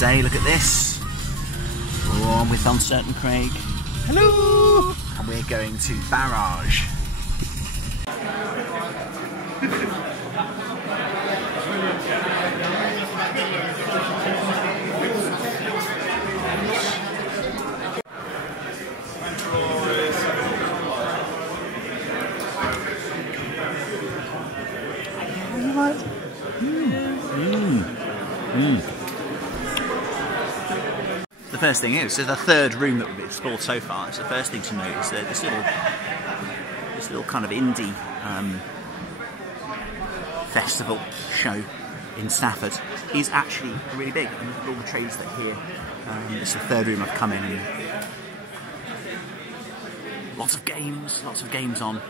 today. Look at this. Oh, I'm with Uncertain Craig. Hello! And we're going to Barrage. The first thing is, there's a third room that we've explored so far. So the first thing to note is that this little kind of indie festival show in Stafford is actually really big. And look at all the trades that are here. It's the third room I've come in. And lots of games on.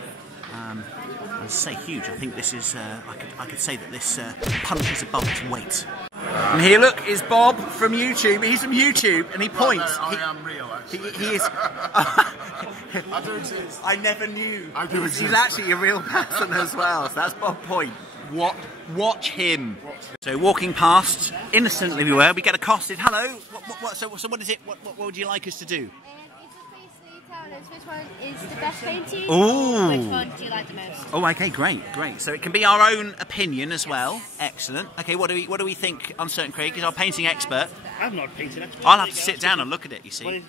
As I say, huge. I think this is. I could say that this punches above its weight. And here, look, is Bob from YouTube. He's from YouTube, and he points. I am real, actually. He is. I do exist. I never knew. I do exist. He's actually a real person as well. So that's Bob Point. Watch him. So walking past, innocently we were. We get accosted. Hello. So what is it? What would you like us to do? Which one is the best painting? Ooh. Which one do you like the most? Oh, okay, great. So it can be our own opinion as well. Excellent. Okay, what do we think? Uncertain Craig is our painting expert. I'm not a painting expert. I'll have to sit down and look at it. You see.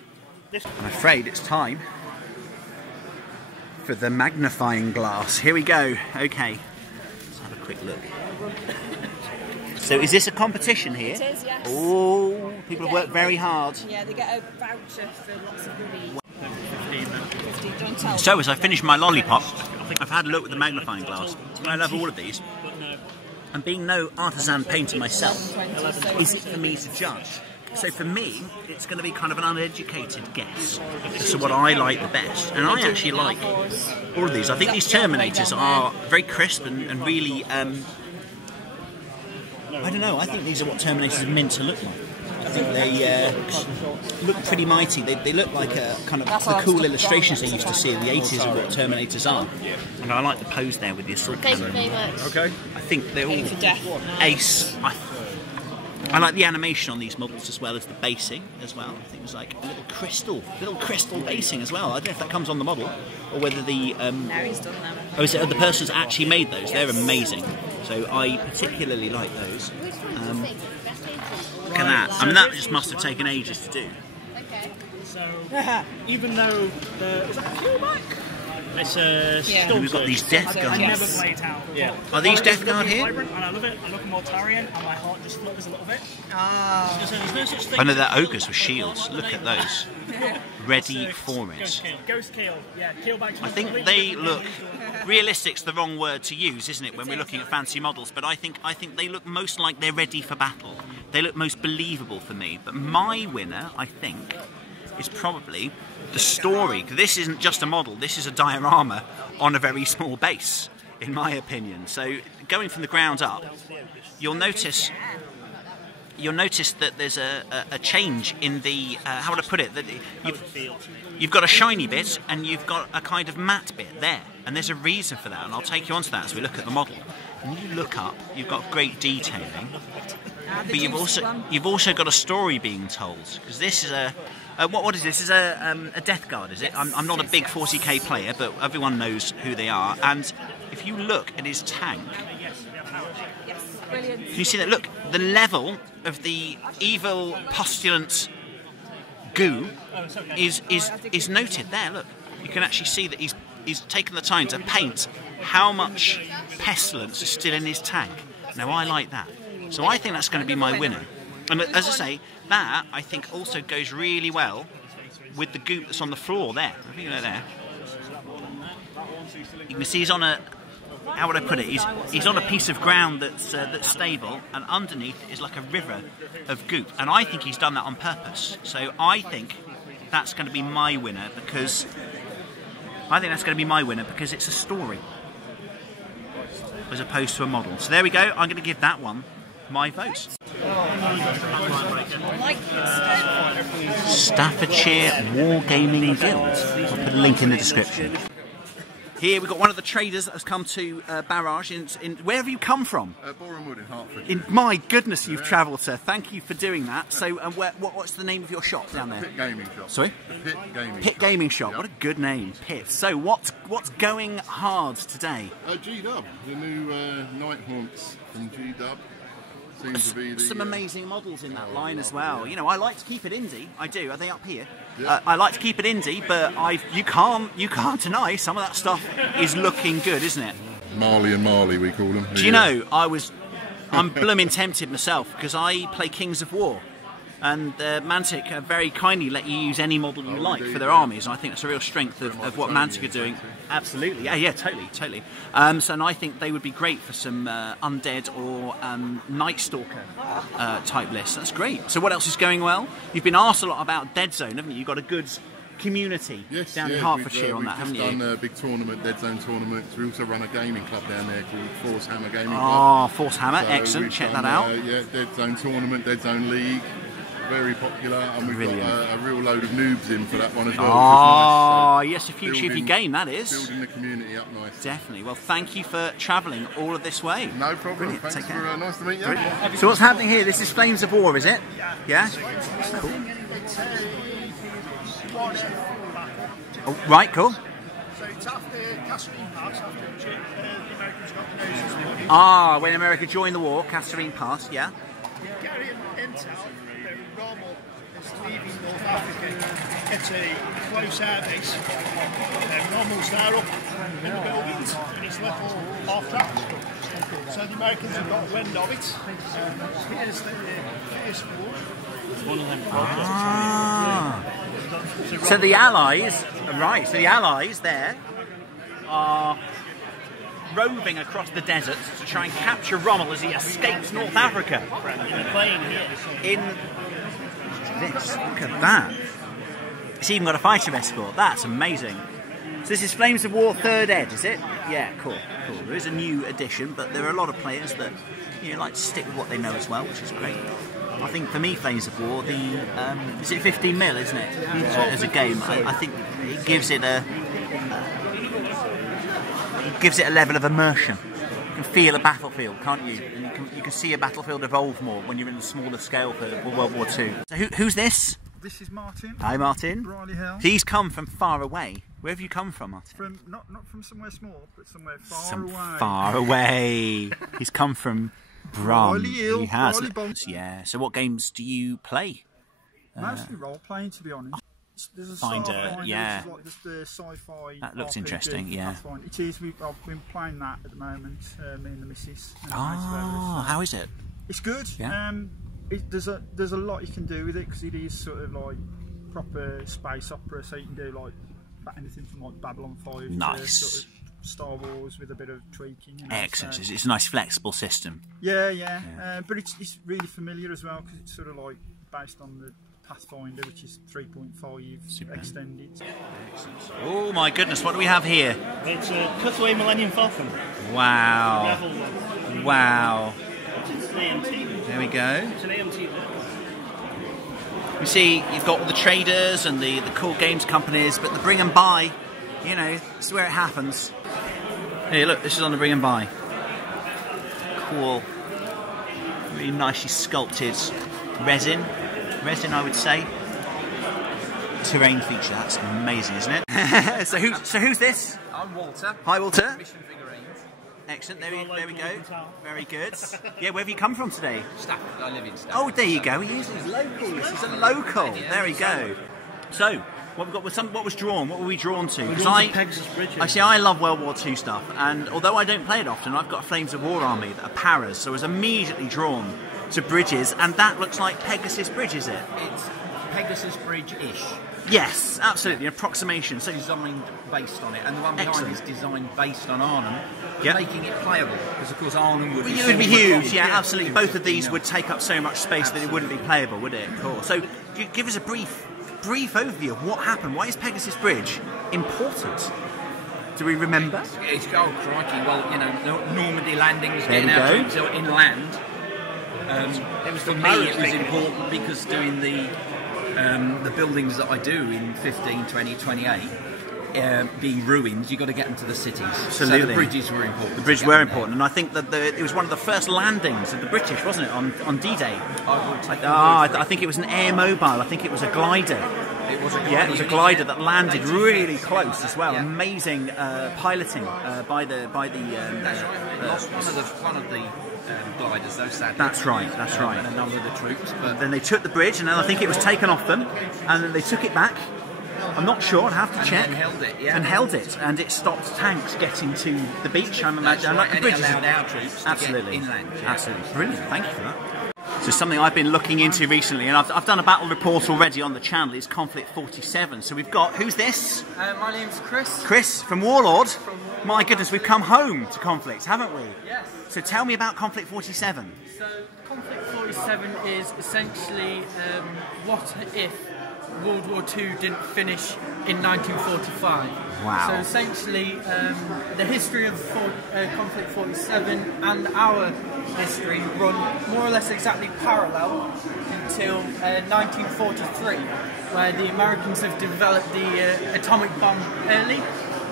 I'm afraid it's time for the magnifying glass. Here we go. Okay, let's have a quick look. So is this a competition here? It is, yes. Oh, people have worked very hard. Yeah, they get a voucher for lots of goodies. So as I finish my lollipop, I've had a look with the magnifying glass. I love all of these. And being no artisan painter myself, is it for me to judge? So for me, it's going to be kind of an uneducated guess as to what I like the best. And I actually like all of these. I think these Terminators are very crisp and really, I don't know, I think these are what Terminators are meant to look like. I think they look pretty mighty. They look like a kind of the cool illustrations they used to see in the 80s of what Terminators are. And I like the pose there with the assault cannon. Thank you very much. Okay. I think they're all ace. I like the animation on these models as well as the basing as well. I think it was like a little crystal basing as well. I don't know if that comes on the model or whether the No, he's done them. oh, is it the person's actually made those? They're amazing. So I particularly like those. Look at that. I mean, that just must have taken ages to do. Okay. So, even though is that a back? It's a Yeah. We've got these Death I Guards. never played out. Yeah. Are these Death Guard here? Vibrant, and I love it. I look more Tarian, and my heart just flutters a little bit. There's no such thing. I know they're ogres with shields. Look at those. Ready for it. Ghost kill. Yeah, kill back to I think they look... Realistic's the wrong word to use, isn't it, when we're looking at fancy models, but I think they look most like they're ready for battle. They look most believable for me. But my winner, I think, is probably the story. This isn't just a model, this is a diorama on a very small base, in my opinion. So going from the ground up, you'll notice that there's a change in the how would I put it? That you've got a shiny bit and you've got a kind of matte bit there, and there's a reason for that, and I'll take you onto that as we look at the model. When you look up, you've got great detailing, but you've also got a story being told, because this is a what is this? This is a Death Guard, is it? I'm not a big 40k player, but everyone knows who they are. And if you look at his tank, can you see that? Look, the level of the evil postulant goo is noted there. Look, you can actually see that he's taken the time to paint how much pestilence is still in his tank. Now I like that, so I think that's going to be my winner. And as I say, that I think also goes really well with the goop that's on the floor there. I think there. You can see he's on a. How would I put it? He's on a piece of ground that's stable, and underneath is like a river of goop. And I think he's done that on purpose. So I think that's going to be my winner because it's a story as opposed to a model. So there we go. I'm going to give that one my vote. Staffordshire Wargaming Guild. I'll put a link in the description. Here we've got one of the traders that has come to Barrage. Where have you come from? Borehamwood in Hertford. My goodness, you've travelled, sir. Thank you for doing that. So, what's the name of your shop down there? Pit Gaming Shop. Sorry? Pit Gaming Pit Shop. Gaming Shop. Yep. What a good name, Pit. So, what's going hard today? G-Dub, the new Night Haunts from G-Dub. Seems to be the, Some amazing models in that line as well. You know, I like to keep it indie. I do. Are they up here? Yeah. I like to keep it indie, but you can't deny some of that stuff is looking good, isn't it? Marley and Marley, we call them. Do you know, I'm blooming tempted myself because I play Kings of War, and Mantic very kindly let you use any model you like for their armies, and I think that's a real strength of what Mantic are doing. Absolutely, yeah, totally. So, and I think they would be great for some undead or Night Stalker type lists. That's great. So, what else is going well? You've been asked a lot about Dead Zone, haven't you? You've got a good community down in Hertfordshire on that, haven't you? We've done a big tournament, Dead Zone tournament. We also run a gaming club down there called Force Hammer Gaming Club. Oh, Force Hammer, So excellent. we've Check done, that out. Yeah, Dead Zone tournament, Dead Zone League. Very popular, and we've Brilliant. got a real load of noobs in for that one as well. Oh, which is nice. yes, a future of your game, that is. Building the community up nice. Definitely. Well, thank you for travelling all of this way. No problem. Brilliant. Thanks Take for care. nice to meet you. So what's happening here? This is Flames of War, is it? Yeah? Cool. Oh, right, cool. So it's after Kasserine Pass, after the Americans got the noses. Ah, when America joined the war, Kasserine Pass, yeah. Getting intel that Rommel is leaving North Africa. It's a close air base. Rommel's there up in the buildings in his little half-track. So the Americans have got wind of it. Here's the first war. One of them projects. So the Allies, right, so the Allies there are roving across the desert to try and capture Rommel as he escapes North Africa. In this, look at that. It's even got a fighter escort, that's amazing. So this is Flames of War 3rd Ed, is it? Yeah, cool. There is a new edition, but there are a lot of players that like to stick with what they know as well, which is great. I think for me, Flames of War, is it 15 mil, isn't it? As a game, I think it gives it a level of immersion. You can feel a battlefield, can't you? And you can see a battlefield evolve more when you're in a smaller scale for World War II. So who's this? This is Martin. Hi, Martin. Briley Hill. He's come from far away. Where have you come from, Martin? From not from somewhere small, but somewhere away. Far away. He's come from Brum. Briley Hill. He has. Briley Bones. Yeah. So what games do you play? Mostly role playing, to be honest. There's a Finder, Starfinder, yeah. which is like just the sci-fi. That looks RPG interesting, yeah. Pathfinder. It is. I've been playing that at the moment. Me and the missus. And Oh, how is it? It's good. Yeah. There's a lot you can do with it because it is sort of like proper space opera. So you can do like anything from like Babylon 5 Nice. to sort of Star Wars with a bit of tweaking. You know, Excellent. so. It's a nice flexible system. Yeah. But it's really familiar as well because it's sort of like based on the Pathfinder, which is 3.5 extended. Oh my goodness, what do we have here? It's a Cutaway Millennium Falcon. Wow. Wow. It's an AMT. There we go. It's an AMT. You see, you've got all the traders and the cool games companies, but the bring and buy, this is where it happens. Here, look, this is on the bring and buy. Cool. Really nicely sculpted resin, I would say. Terrain feature, that's amazing, isn't it? So who's this? I'm Walter. Hi, Walter. Mission Figurines. Excellent, there we go. Very good. Yeah, where have you come from today? Stafford. I live in Stafford. Oh, there you go. He uses local. This is a local. There we go. So, what we got? What was drawn? What were we drawn to? Because I love World War II stuff, and although I don't play it often, I've got a Flames of War army that are paras, so I was immediately drawn to bridges, and that looks like Pegasus Bridge, is it? It's Pegasus Bridge-ish. Yes, absolutely. An approximation. So Designed based on it, and the one behind Excellent. is designed based on Arnhem, Yep. making it playable. Because of course Arnhem would be it would be huge. Yeah, absolutely. huge, Both of these you know. would take up so much space that it wouldn't be playable, would it? Cool. So, give us a brief overview of what happened. Why is Pegasus Bridge important? Do we remember? It's oh crikey! Well, Normandy landings, There getting we our go. troops out inland. For me, it was important because doing the buildings that I do in 15, 20, 28, being ruined, you've got to get them to the cities. Absolutely. So the bridges were important. The bridges were important, and I think that it was one of the first landings of the British, wasn't it, on D-Day? I think it was an air mobile. I think it was a glider. It was a glider. Yeah, it was a glider that landed really close as well. Yeah. Amazing piloting by the. Lost one of the gliders, though, sadly. That's right. That's right. And a number of the troops. But then they took the bridge, and then I think it was taken off them, and then they took it back. I'm not sure. I'd have to check. And held it, yeah. And held it, and it stopped tanks getting to the beach. I'm imagining. Right. And it allowed our troops absolutely to get inland. Yeah. Absolutely brilliant. Thank you for that. So something I've been looking into recently, and I've done a battle report already on the channel, is Conflict 47. So we've got, who's this? My name's Chris. Chris from Warlord. My goodness, we've come home to Conflict, haven't we? Yes. So tell me about Conflict 47. So Conflict 47 is essentially what if World War II didn't finish in 1945. Wow. So essentially the history of Conflict 47 and our history run more or less exactly parallel until 1943, where the Americans have developed the atomic bomb early.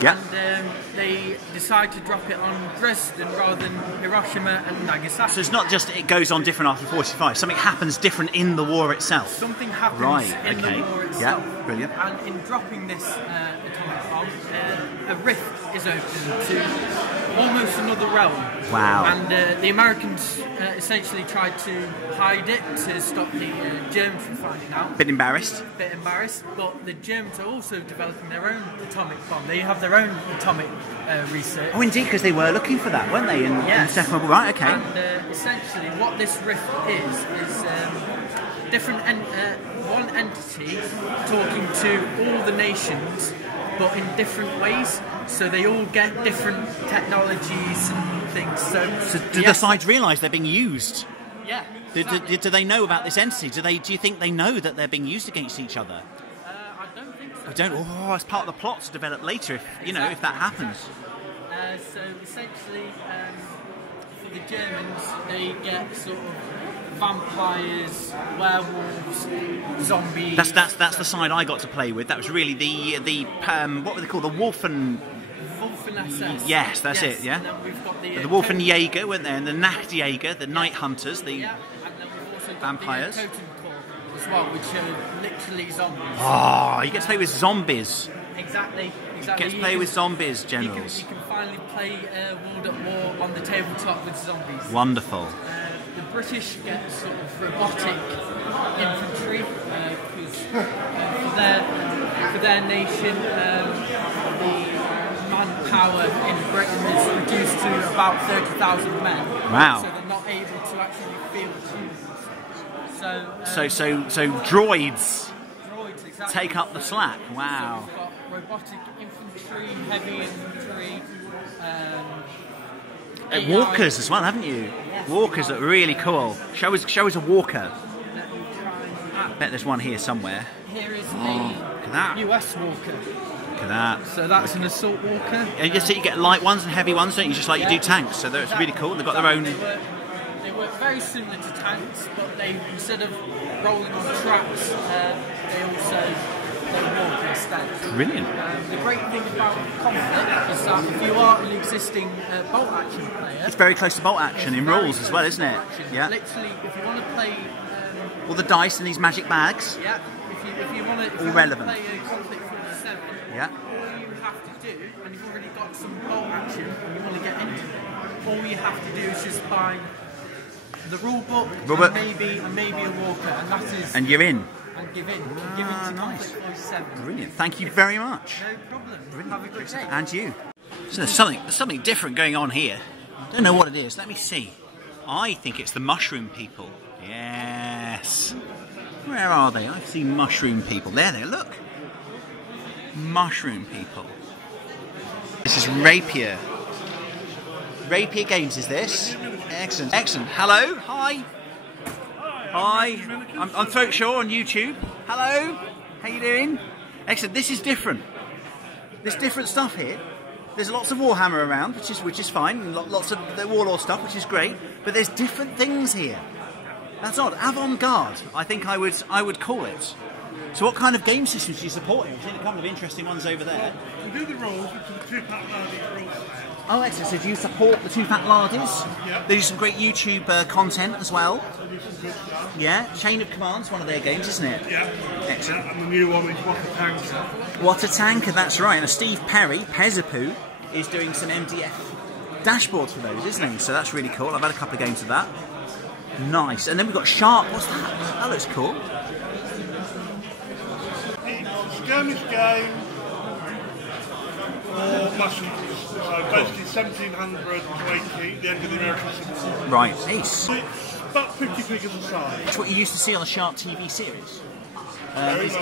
Yeah. And they decide to drop it on Dresden rather than Hiroshima and Nagasaki. So it's not just it goes on different after 45, something happens different in the war itself. Something happens in the war itself. Yeah, brilliant. And in dropping this atomic bomb, a rift is opened to almost another realm. Wow. And the Americans essentially tried to hide it to stop the Germans from finding out. Bit embarrassed. But the Germans are also developing their own atomic bomb. They have their own atomic research. Oh, indeed, because they were looking for that, weren't they? Yes. Right, okay. And essentially, what this rift is different one entity talking to all the nations, but in different ways. So they all get different technologies and things. So do the sides realise they're being used? Yeah. Exactly. Do they know about this entity? Do you think they know that they're being used against each other? I don't think so. I don't. Oh, it's part of the plot to develop later, if that happens. So essentially, for the Germans, they get sort of vampires, werewolves, zombies. That's the side I got to play with. That was really the what were they called? The Wolfen SS. Yes, that's it. Yeah. And then we've got the Wolfenjäger, weren't there? And the Nachtjäger, the night hunters, the and then we've also got vampires. The Totem as well, which are literally zombies. Oh, you get to play with zombies. Exactly. You get to play with zombies, generals. You can finally play World at War on the tabletop with zombies. Wonderful. The British get sort of robotic infantry because for their nation, the manpower in Britain is reduced to about 30,000 men. Wow. So they're not able to actually field troops. So droids exactly. take up the slack. Wow. So we've got robotic infantry, heavy infantry. Walkers as well, haven't you? Yes, Walkers are really cool. Show us a walker. I bet there's one here somewhere. Here is Look at that. US walker. Look at that. So that's an assault walker. And you get light ones and heavy ones, don't you? Just like you do tanks. So it's really cool. They've got their own. They work very similar to tanks, but they instead of rolling on tracks, they walk instead. Brilliant. The great thing about Conflict is that if you are an existing bolt action player, it's very close to bolt action in rules as well, isn't it? Yeah. Literally, if you want to play all the dice in these magic bags. Yeah. If you want to all relevant. Play a Conflict 47, yeah. All you have to do, and you've already got some bolt action, and you want to get into it, all you have to do is just buy the rule book and maybe a walker, and that is. And you're in. And give in to Conflict 47. Brilliant. Thank you very much. No problem. Brilliant. Have a good day. And you. So there's something different going on here. Don't know what it is. Let me see. I think it's the mushroom people. Yes. Where are they? I've seen mushroom people. There they are. Look. Mushroom people. This is Rapier. Rapier Games is this. Excellent. Excellent. Hello. Hi. Hi. I'm Throat Shaw on YouTube. Hello. How you doing? Excellent. This is different. There's different stuff here. There's lots of Warhammer around, which is fine, and lots of the Warlord stuff, which is great. But there's different things here. That's odd. Avant-garde, I think I would call it. So what kind of game systems are you supporting? I've seen a couple of interesting ones over there. We do the rolls, which are the 2 pack lardies rolls. Oh, excellent. So do you support the 2 fat lardies? Yeah. They do some great YouTube content as well. They do some good stuff. Yeah. Chain of Command's one of their games, isn't it? Yeah. Excellent. And the new one is Water Tanker. What a Tanker, that's right. And Steve Perry, Pezzapoo, is doing some MDF dashboards for those, isn't he? So that's really cool. I've had a couple of games of that. Nice. And then we've got Sharp. What's that? That looks cool. Skirmish game for Muslims. So basically 1700 to 80, the end of the American Civil War. Right. Ace. It's about 50 figures a side. That's what you used to see on the Sharp TV series.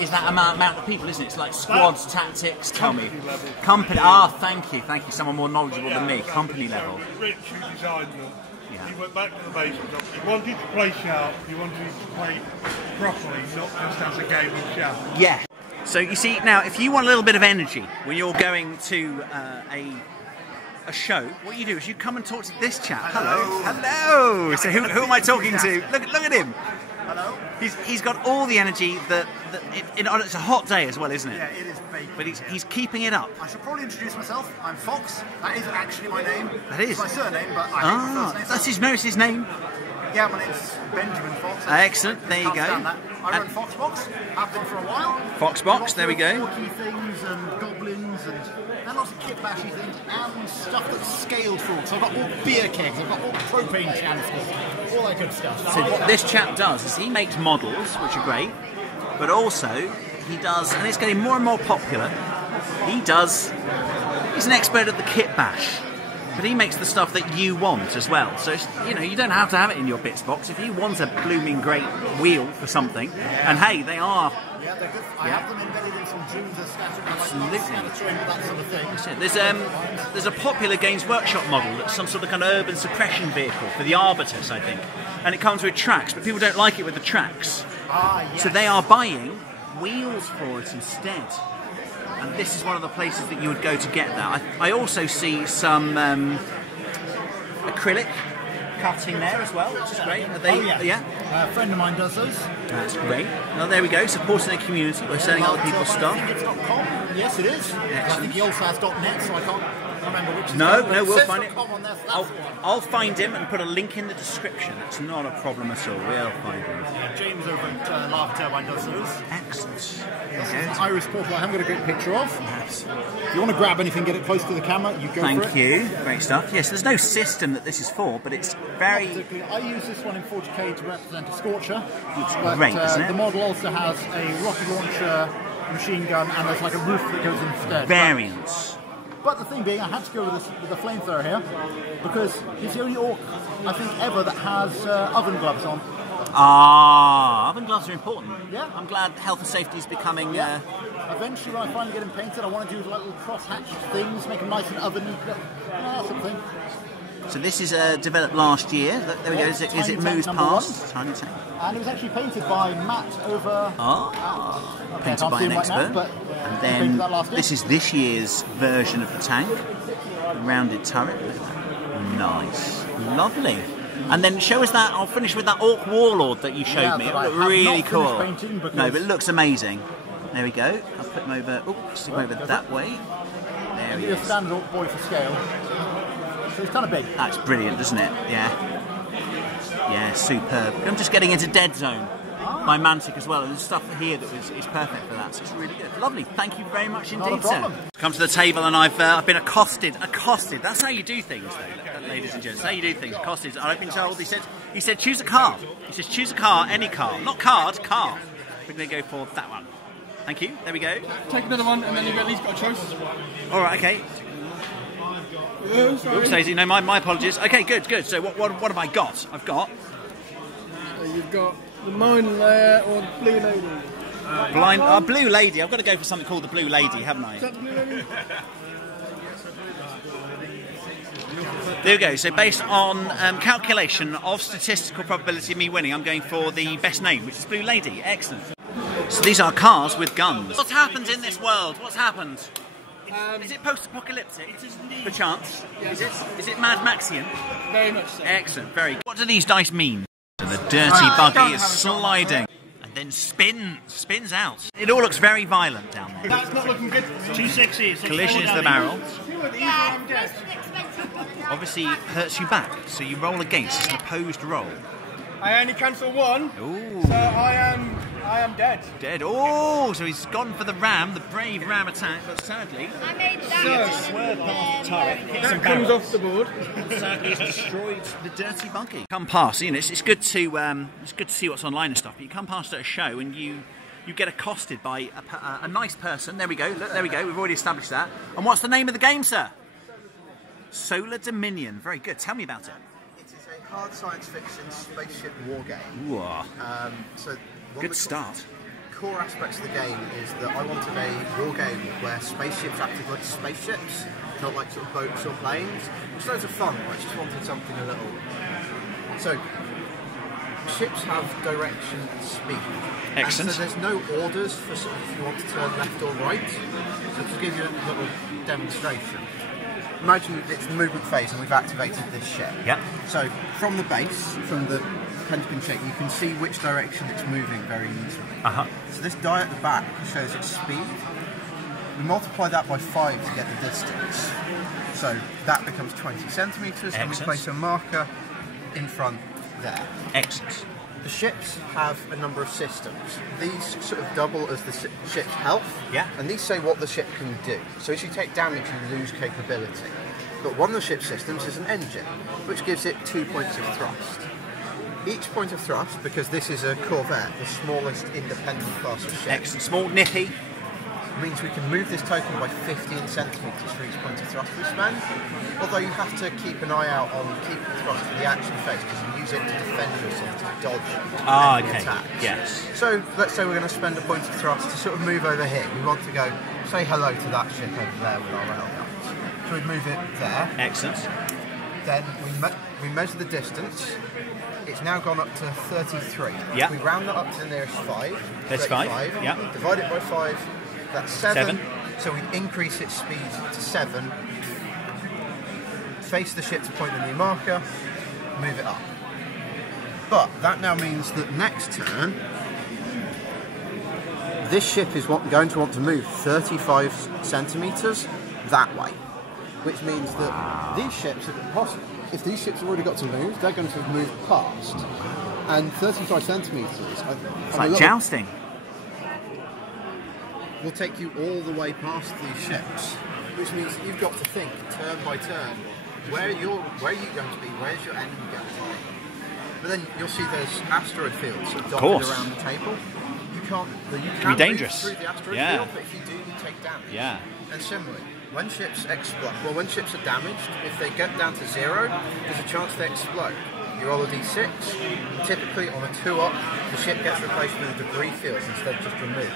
Is that amount of people, isn't it? It's like squads, tactics. Tell me. Level. Company. Ah, thank you. Someone more knowledgeable than me. Company level. Rich, who designed them. Yeah. He went back to the basics. He wanted to play sharp. He wanted to play properly, not just as a game of sharp. Yeah. So you see, now if you want a little bit of energy when you're going to a show, what you do is you come and talk to this chap. Hello. So who am I talking to? Look at him. Hello. He's got all the energy that it's a hot day as well, isn't it? Yeah, it is big. But he's keeping it up. I should probably introduce myself. I'm Fox. That isn't actually my name. That is. It's my surname, but I hate my first name. That's his name. Yeah, my name's Benjamin Fox. Excellent. There you Can't go. stand that. I run Foxbox. Have been for a while. Foxbox. There we go. Orky things and goblins and lots of kit bashy things and stuff that's scaled for. So I've got all beer kegs. I've got all propane canisters. All that good stuff. So what this chap does is he makes models, which are great, but also he does, and it's getting more and more popular, he's an expert at the kit bash, but he makes the stuff that you want as well. So, you don't have to have it in your bits box. If you want a blooming great wheel for something, and hey, they are... Yeah, they're good. I have them embedded in some Junes of Stafford. Absolutely. That sort of thing. There's a popular Games Workshop model that's some sort of kind of urban suppression vehicle for the Arbitus, I think. And it comes with tracks, but people don't like it with the tracks. Yes. So they are buying wheels for it instead. And this is one of the places that you would go to get that. I also see some acrylic cutting there as well, which is great. Are they, A friend of mine does those. That's great. Well, there we go, supporting the community by selling other people's stuff. I think it's .com. Yes, it is. I think he also has .net, so I can't remember which is No, it we'll says find it. .com on there, so that's the one. I'll find him and put a link in the description. That's not a problem at all. We'll find him. Yeah, James over at Lava Turbine does those. Excellent. This is an Iris portal I haven't got a great picture of. Yes. If you want to grab anything, get it close to the camera, you go for it. Thank you. Great stuff. Yes, there's no system that this is for, but it's very... I use this one in 40k to represent a Scorcher. It's but, great, isn't it? The model also has a rocket launcher, machine gun, and there's like a roof that goes instead. Variants. But the thing being, I had to go with the flamethrower here because he's the only orc, I think, ever that has oven gloves on. Ah, oven gloves are important. Yeah. I'm glad health and safety is becoming... Eventually, when I finally get him painted, I want to do little cross-hatched things, make them nice and oven, that sort of thing. So this is developed last year. There we go. As it moves past. Tiny Tank. And it was actually painted by Matt over... Painted by an expert. Now, and then this is this year's version of the tank. Rounded turret. Look at that. Nice. Lovely. And then show us that. I'll finish with that Orc Warlord that you showed me. It looked really cool. No, but it looks amazing. There we go. I'll put him over. Oops, stick him over that way. There he is. A standard Orc boy for scale. So it's kind of big. That's brilliant, doesn't it? Yeah. Yeah, superb. I'm just getting into Dead Zone by Mantic as well, and there's stuff here that is perfect for that. So it's really good. Lovely. Thank you very much indeed, sir. Come to the table, and I've been accosted. Accosted. That's how you do things, though, ladies and gents. That's how you do things. Accosted. I've been told. He said choose a car. He says choose a car, any car, not card, car. We're going to go for that one. Thank you. There we go. Take another one, and then you've at least got a choice. All right. Okay. Oops, Daisy. No, my apologies. Okay, good. So what have I got? I've got. So you've got the Mine Layer or the Blue Lady. Blue Lady. I've got to go for something called the Blue Lady, haven't I? Is that the Blue Lady? There we go. So based on calculation of statistical probability of me winning, I'm going for the best name, which is Blue Lady. Excellent. So these are cars with guns. What's happened in this world? What's happened? Is it post-apocalyptic? Perchance? Yes. Is it Mad Maxian? Very much so. Excellent. Very good. What do these dice mean? So the dirty buggy is sliding. And then spins out. It all looks very violent down there. That's not looking good. 260. Collision is the barrel. Yeah, this is an expensive one. Obviously hurts you back, so you roll against. It's an opposed roll. I only cancel one, Ooh. so I am dead. Dead. Oh, so he's gone for the ram, the brave ram attack, but sadly, I made that. swerve past the turret, hit some That comes barrels. off the board. Sadly, it's destroyed the dirty buggy. Come past, you know, it's good to see what's online and stuff. But you come past at a show and you get accosted by a nice person. There we go. Look, there we go. We've already established that. And what's the name of the game, sir? Solar Dominion. Very good. Tell me about it. It is a hard science fiction spaceship war game. Ooh, So one good of the start. core aspects of the game is that I wanted a war game where spaceships acted like spaceships, not like sort of boats or planes. Which loads of fun, but I just wanted something a little. So ships have direction and speed. Excellent. And so there's no orders for sort of if you want to turn left or right. So to give you a little demonstration. Imagine it's the movement phase and we've activated this ship. Yep. So from the base, from the pentagon shape, you can see which direction it's moving very easily. So this die at the back shows its speed. We multiply that by 5 to get the distance. So that becomes 20 centimetres and we place a marker in front there. Excellent. The ships have a number of systems. These sort of double as the ship's health, and these say what the ship can do. So as you take damage, you lose capability. But one of the ship's systems is an engine, which gives it 2 points of thrust. Each point of thrust, because this is a Corvette, the smallest independent class of ship. Excellent. Small, nippy. Means we can move this token by 15 centimetres for each point of thrust we spend. Although you have to keep an eye out on keeping thrust for the action phase because you use it to defend yourself, to dodge enemy attacks. Yes. So let's say we're going to spend a point of thrust to sort of move over here. We want to go say hello to that ship over there with our railguns. So we move it there. Excellent. Then we measure the distance. It's now gone up to 33. Yeah. We round that up to the nearest 5. That's 5. Yeah. Divide it by 5. That's 7. So we increase its speed to 7. Face the ship to point the new marker. Move it up. But that now means that next turn, this ship is going to want to move 35 centimetres that way. Which means that these ships, if these ships have already got to move, they're going to have moved past. And 35 centimetres... It's like jousting. Will take you all the way past these ships, which means that you've got to think turn by turn. Where are you going to be? Where's your enemy going to be? But then you'll see there's asteroid fields sort of dotted around the table. You can be dangerous. Move through the asteroid field, but if you do, you take damage. Yeah. And similarly, when ships explode, when ships are damaged, if they get down to 0, there's a chance they explode. You roll a d6. Typically, on a 2-up, the ship gets replaced with a debris field instead of just removed.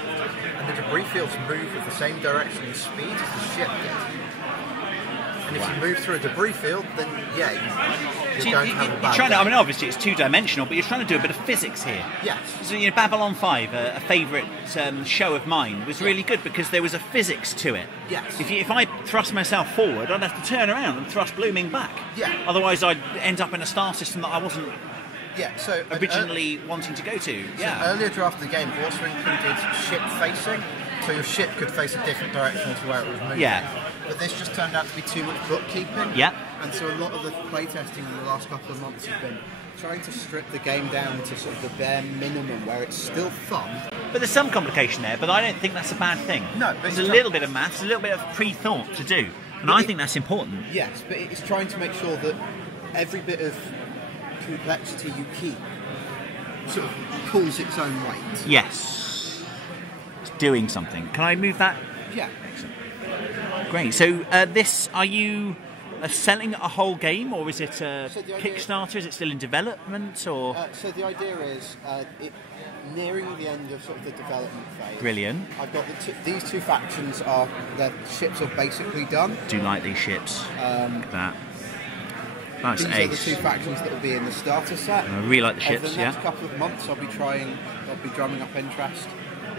And the debris fields move with the same direction and speed as the ship did. And if you move through a debris field, then yeah, you're going to have a bad day. I mean, obviously it's two-dimensional, but you're trying to do a bit of physics here. Yes. So, you know, Babylon 5, a favourite show of mine, was really good because there was a physics to it. Yes. If I thrust myself forward, I'd have to turn around and thrust blooming back. Yeah. Otherwise, I'd end up in a star system that I wasn't so originally wanting to go to. Yeah. So earlier draft of the game also included ship facing, so your ship could face a different direction to where it was moving. Yeah. But this just turned out to be too much bookkeeping. Yeah. And so a lot of the playtesting in the last couple of months has been trying to strip the game down to sort of the bare minimum where it's still fun. But there's some complication there, but I don't think that's a bad thing. No, there's a little bit of maths, a little bit of pre-thought to do, and I think that's important. Yes, but it's trying to make sure that every bit of complexity you keep sort of pulls its own weight. Yes. It's doing something. Can I move that? Yeah. Great. So are you selling a whole game, or is it a Kickstarter? Is it still in development, or? So the idea is nearing the end of sort of the development phase. Brilliant. I've got these two factions their ships are basically done. Do you like these ships? Look at that. That's these ace. are the two factions that will be in the starter set. I really like the ships. Over the next couple of months, I'll be drumming up interest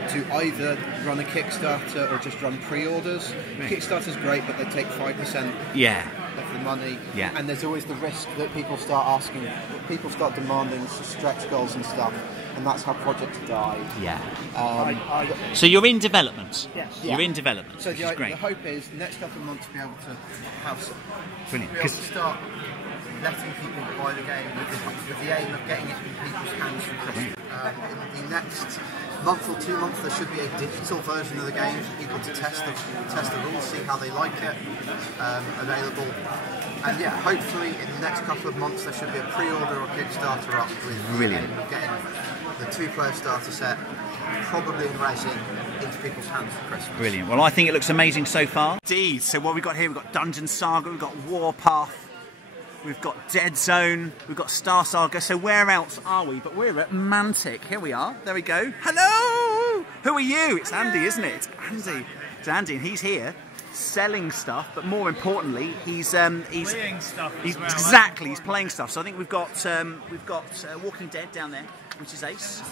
to either run a Kickstarter or just run pre-orders. Kickstarter's great, but they take 5%. Yeah. of the money, Yeah. and there's always the risk that people start demanding stretch goals and stuff, and that's how projects die. Yeah. So you're in development. Yes. You're in development, So which is great. the hope is the next couple of months to be able to have some, Brilliant. be able to start letting people buy the game with the aim of getting it in people's hands for Christmas. In the next month or 2 months, there should be a digital version of the game for people to test the rules, see how they like it, available. And yeah, hopefully in the next couple of months there should be a pre-order or Kickstarter up with Brilliant. getting the 2-player starter set, probably in resin, into people's hands for Christmas. Brilliant. Well, I think it looks amazing so far. Indeed. So what we've got here, we've got Dungeon Saga, we've got Warpath, we've got Dead Zone, we've got Star Saga. So where else are we? But we're at Mantic. Here we are. There we go. Hello! Who are you? It's Andy, isn't it? It's Andy. It's Andy, and he's here selling stuff, but more importantly, he's playing stuff. Exactly, he's playing stuff. So I think we've got Walking Dead down there, which is ace.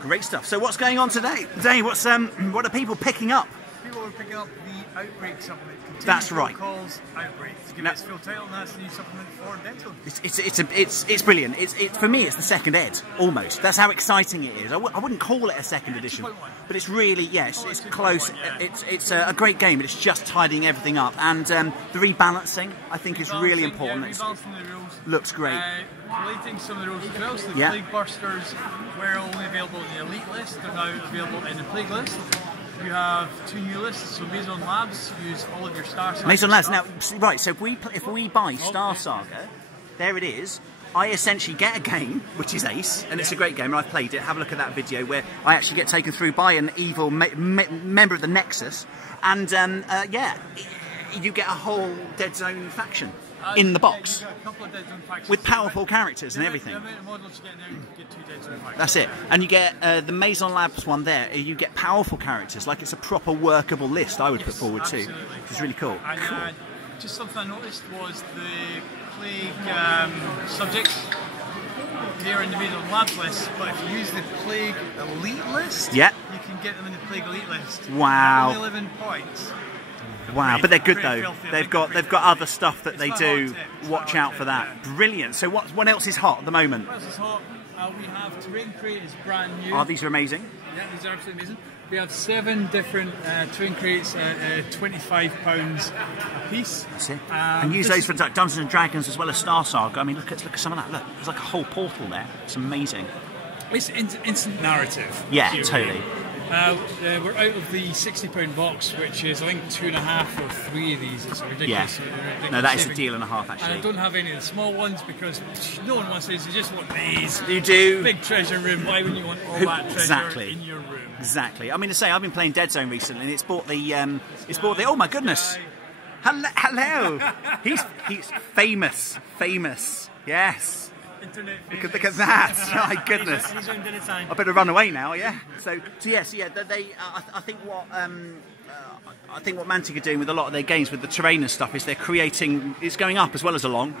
Great stuff. So what's going on today? What are people picking up? People are picking up the Outbreak supplement. That's right. Calls Outbreak. To give it its full title, and that's the new supplement for Dental. It's brilliant. For me, it's the second ed almost. That's how exciting it is. I wouldn't call it a second edition, but it's really it's close. It's a great game, but it's just tidying everything up, and the rebalancing I think is really important. Rebalancing the rules. Looks great. Relating some of the rules as well. So the Yeah. Plague Busters were only available in the Elite list. They're now available in the Plague list. You have 2 new lists, so Maison Labs use all of your Star Saga. Maison Labs. Now, right, so if we buy Star Saga, there it is. I essentially get a game, which is Ace, and it's a great game, and I've played it. Have a look at that video where I actually get taken through by an evil member of the Nexus, and you get a whole Dead Zone faction in the box You get a couple of Dead Zone factions. with powerful characters and everything. The amount of models you get now, you get 2 Dead Zone factions. That's it. And you get the Maison Labs one there, you get powerful characters, like it's a proper workable list I would put forward too. Which is really cool. And Cool. just something I noticed was the Plague subjects. They're in the Maison Labs list, but if you use the Plague Elite list, Yeah. you can get them in the Plague Elite list. Wow. Only 11 points. Wow, but they're good though. Filthy. They've got other stuff that they do. Watch out for that. Brilliant. So what else is hot at the moment? What else is hot? We have Terrain Crate is brand new. Oh, these are amazing. Yeah, these are absolutely amazing. We have 7 different Terrain Crates at £25 a piece. That's it. And use those for Dungeons and Dragons as well as Star Saga. I mean, look at some of that. Look, there's like a whole portal there. It's amazing. It's instant narrative. Yeah, totally. We're out of the £60 box, which is I think 2.5 or 3 of these. It's ridiculous. Yeah. No, that is a deal and a half And I actually. don't have any of the small ones because no one wants these. You just want these. You do. Big treasure room. Why wouldn't you want all that treasure Exactly. in your room? Exactly. I mean to say, I've been playing Dead Zone recently, and it's bought the. Oh my goodness! Hello. He's famous. Yes. Internet Look at that! My goodness! I better run away now. Yeah. So yes, yeah. I think what Mantic are doing with a lot of their games with the terrain and stuff is they're creating. It's going up as well as along.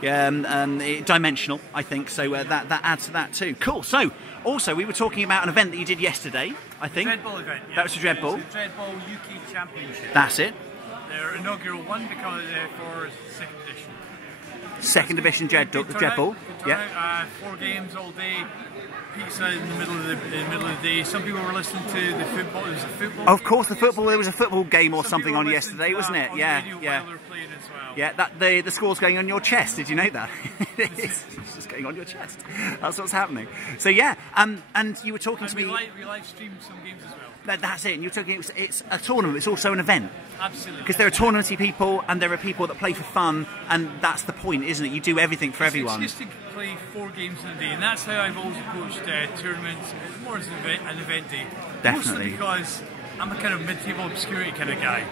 Dimensional, I think. So that adds to that too. Cool. So also we were talking about an event that you did yesterday. I think. Dreadball event. Yeah. That was the Dreadball. It's the Dreadball UK Championship. That's it. Their inaugural one because for 2nd edition. Second edition Dreadball. Good Yeah. turnout, 4 games all day. Pizza in the middle of the day. Some people were listening to the football. There was a football. Of course, the football. There was a football game or something on people were yesterday, listening to wasn't that it? on Yeah, radio yeah. while they were playing as well. Yeah, that the score's going on your chest. Did you know that? It's just going on your chest. That's what's happening. So yeah, and you were talking to me. We live streamed some games as well. That's it. And you're talking. It's a tournament. It's also an event. Absolutely. Because there are tournamenty people and there are people that play for fun, and that's the point, isn't it? You do everything for everyone. It's just to play 4 games in a day, and that's how I've always approached tournaments. It's more as an event day. Definitely. Mostly because I'm a kind of mid-table obscurity kind of guy.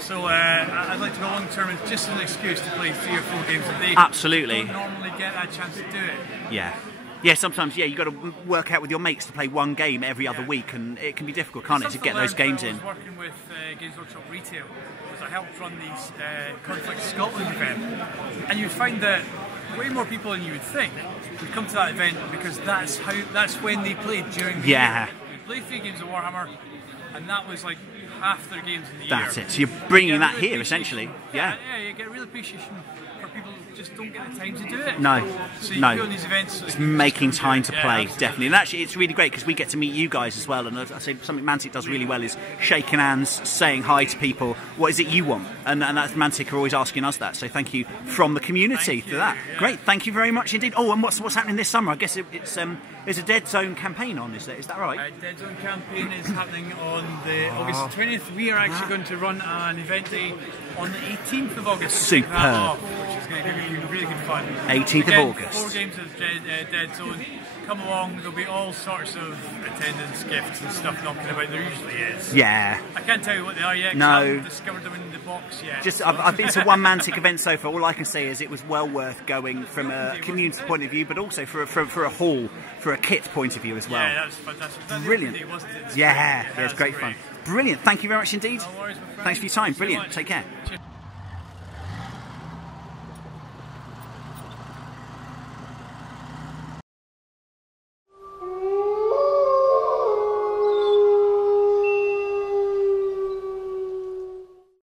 So I'd like to go long term. It's just an excuse to play 3 or 4 games a day. Absolutely. You don't normally get that chance to do it. Yeah. Yeah, sometimes, yeah, you've got to work out with your mates to play one game every other week, and it can be difficult, can't it, to get those games in. I was working with Games Workshop Retail, because I helped run these Conflict Scotland event, and you'd find that way more people than you would think would come to that event because that's when they played during the year. You'd play 3 games of Warhammer, and that was like half their games in the That's year. it. So you're bringing that here, essentially. Yeah. Yeah, you get real appreciation for people who just don't get the time to do it. No, So you no. go on these events. It's making time to Yeah, play, absolutely. definitely. And actually, it's really great because we get to meet you guys as well. And I say something Mantic does really well is shaking hands, saying hi to people. What is it you want? And that's Mantic are always asking us that. So thank you from the community for that. yeah. Great, thank you very much indeed. Oh, and what's happening this summer? I guess it's there's a Dead Zone campaign on, is that right? Dead Zone campaign is happening on the August 20th. We are actually going to run an event day on the 18th of August. Superb. Which is going to be really good fun. 18th of Again, August. 4 games of Dead Zone. Come along, there'll be all sorts of attendance, gifts and stuff knocking about. There usually is. Yeah. I can't tell you what they are yet, 'cause No. I haven't discovered them in the box yet. Just, I've been to one Mantic event so far. All I can say is it was well worth going from a community point of view, but also for a haul, for a kit point of view as well. Yeah, that was fantastic. That Brilliant. Day, wasn't it? Yeah, it's great fun. Brilliant. Thank you very much indeed. No worries, my friend. Thanks for your time. Thanks so Brilliant. much. Take care.